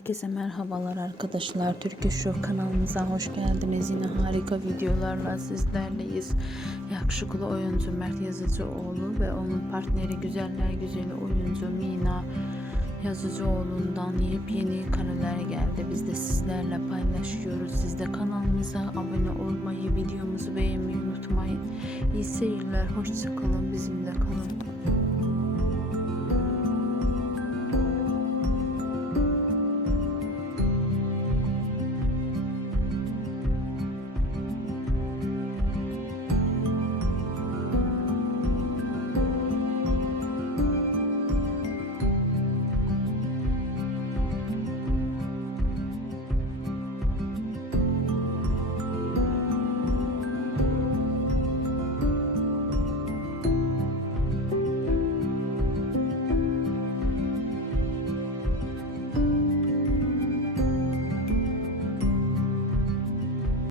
Herkese merhabalar arkadaşlar. Türkiye Show kanalımıza hoş geldiniz. Yine harika videolarla sizlerleyiz. Yakışıklı oyuncu Mert Yazıcıoğlu ve onun partneri güzeller güzeli oyuncu Mina Yazıcıoğlu'ndan yepyeni kareler geldi. Biz de sizlerle paylaşıyoruz. Siz de kanalımıza abone olmayı, videomuzu beğenmeyi unutmayın. İyi seyirler, hoşça kalın, bizimle kalın.